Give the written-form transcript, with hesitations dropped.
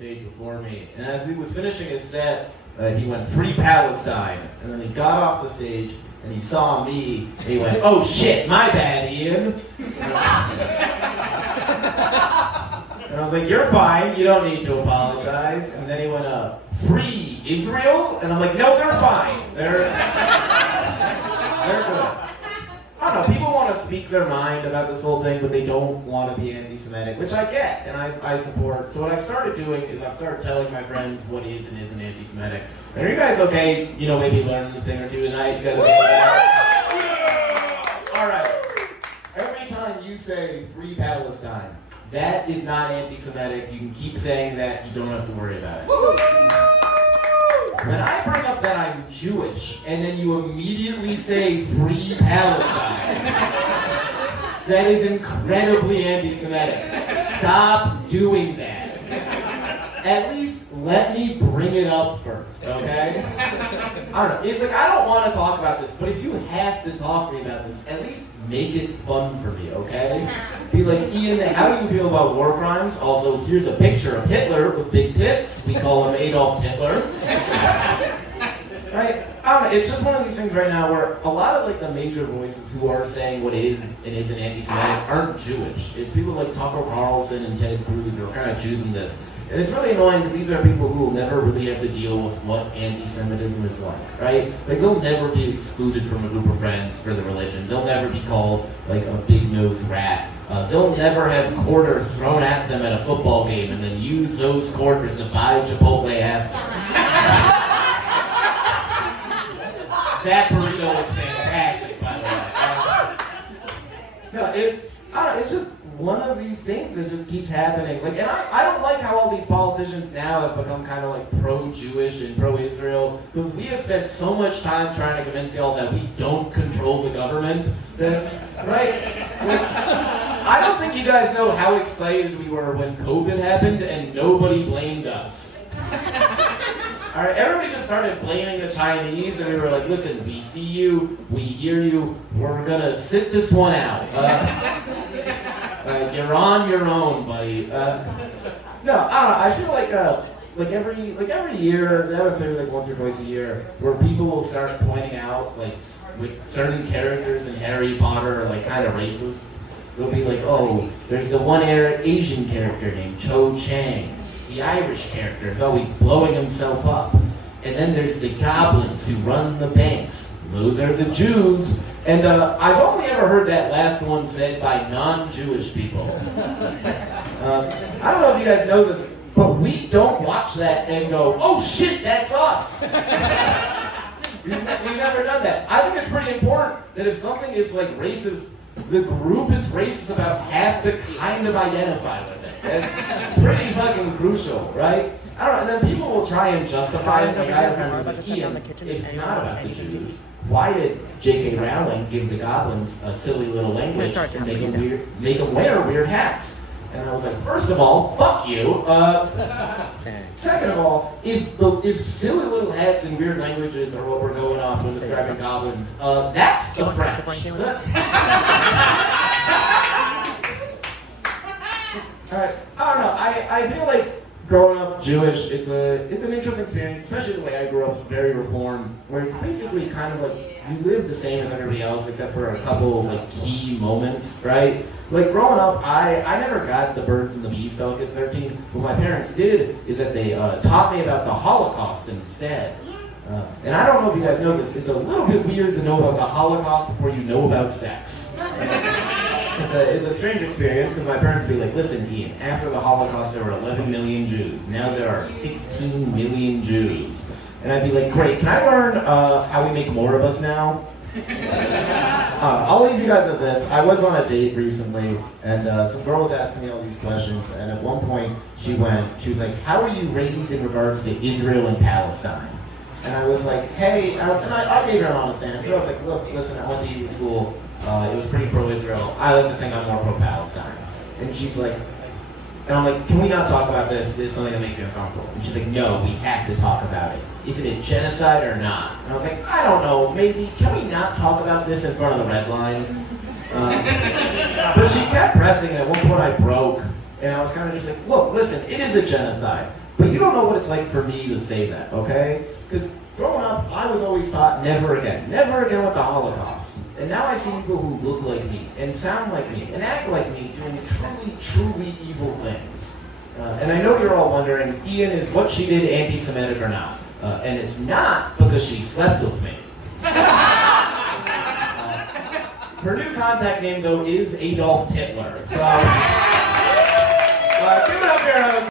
stage before me, and as he was finishing his set, he went, "Free Palestine," and then he got off the stage, and he saw me, and he went, "Oh shit, my bad, Ian." And I was like, "You're fine, you don't need to apologize." And then he went, "Free Israel?" And I'm like, "No, they're fine. They're good." I don't know, people want to speak their mind about this whole thing, but they don't want to be anti-Semitic, which I get, and I support. So what I've started doing is I've started telling my friends what is and isn't anti-Semitic. And are you guys okay, maybe learning a thing or two tonight? You guys okay with that? All right. Every time you say "Free Palestine," that is not anti-Semitic. You can keep saying that. You don't have to worry about it. When I bring up that I'm Jewish, and then you immediately say "Free Palestine," that is incredibly anti-Semitic. Stop doing that. At least let me bring it up first, okay? I don't know. I don't want to talk about this, but if you have to talk to me about this, at least make it fun for me, okay? Be like, "Ian, how do you feel about war crimes? Also, here's a picture of Hitler with big tits. We call him Adolf Hitler." Right? I don't know. It's just one of these things right now where a lot of the major voices who are saying what is and isn't anti-Semitic aren't Jewish. It's people like Tucker Carlson and Ted Cruz who are kind of choosing this. And it's really annoying because these are people who will never really have to deal with what anti-Semitism is like, right? They'll never be excluded from a group of friends for their religion. They'll never be called a big-nosed rat. They'll never have quarters thrown at them at a football game and then use those quarters to buy Chipotle after. That burrito is fantastic, by the way. No, it's just one of these things that just keeps happening. And I don't like how all these politicians now have become kind of pro-Jewish and pro-Israel, because we have spent so much time trying to convince y'all that we don't control the government. That's right. I don't think you guys know how excited we were when COVID happened and nobody blamed us. All right, everybody just started blaming the Chinese, and we were like, "Listen, we see you, we hear you, we're gonna sit this one out. You're on your own, buddy." No, I don't know. I feel every year, I would say once or twice a year, where people will start pointing out with certain characters in Harry Potter are kind of racist. They'll be like, "Oh, there's the one Asian character named Cho Chang. The Irish character is always blowing himself up. And then there's the goblins who run the banks. Those are the Jews." And I've only ever heard that last one said by non-Jewish people. I don't know if you guys know this, but we don't watch that and go, "Oh shit, that's us." We've never done that. I think it's pretty important that if something is racist, the group it's racist about has to kind of identify with it. It's pretty fucking crucial, right? I don't know, and then people will try and justify it. I had a friend who was like, "Ian, it's not about the Jews. Why did J.K. Rowling give the goblins a silly little language and make them wear weird hats?" And I was like, first of all, fuck you. Second of all, if silly little hats and weird languages are what we're going off when describing goblins, that's the French. Alright, I don't know. I feel like growing up Jewish, it's an interesting experience, especially the way I grew up, very reformed, where it's basically kind of you live the same as everybody else except for a couple of key moments, right? Growing up, I never got the birds and the beanstalk at 13. What my parents did is that they taught me about the Holocaust instead. And I don't know if you guys know this, it's a little bit weird to know about the Holocaust before you know about sex. It's a strange experience because my parents would be like, "Listen, Ian, after the Holocaust there were 11 million Jews. Now there are 16 million Jews." And I'd be like, "Great, can I learn how we make more of us now?" I'll leave you guys with this. I was on a date recently, and some girl was asking me all these questions, and at one point she was like, "How were you raised in regards to Israel and Palestine?" And I was like, "Hey," I gave her an honest answer. I was like, "Look, listen, I went to Hebrew school. It was pretty pro-Israel. I like to think I'm more pro-Palestine." And she's like, and I'm like, "Can we not talk about this? This is something that makes me uncomfortable." And she's like, "No, we have to talk about it. Is it a genocide or not?" And I was like, "I don't know, maybe, can we not talk about this in front of the red line?" But she kept pressing, and at one point I broke, and I was kind of just like, "Look, listen, it is a genocide. But you don't know what it's like for me to say that, okay? Because growing up, I was always taught never again with the Holocaust. And now I see people who look like me, and sound like me, and act like me, doing truly, truly evil things. And I know you're all wondering, Ian, is what she did anti-Semitic or not? And it's not because she slept with me. Her new contact name, though, is Adolf Hitler. So, give it up for your host.